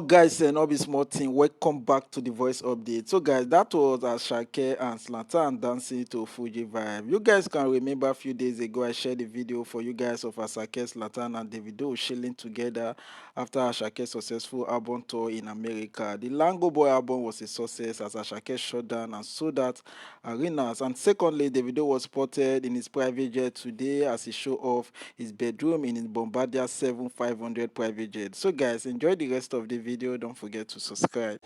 Omo guys, no be small thing. Welcome back to the voice update. So guys, that was Asake and Zlatan dancing to Fuji Vibe. You guys can remember a few days ago I shared a video for you guys of Asake, Zlatan and Davido chilling together after Asake's successful album tour in America. The Lango Boy album was a success as Asake shut down and sold out arenas. And secondly, Davido was spotted in his private jet today as he showed off his bedroom in his Bombardier 7500 private jet. So guys, enjoy the rest of the video. Don't forget to subscribe.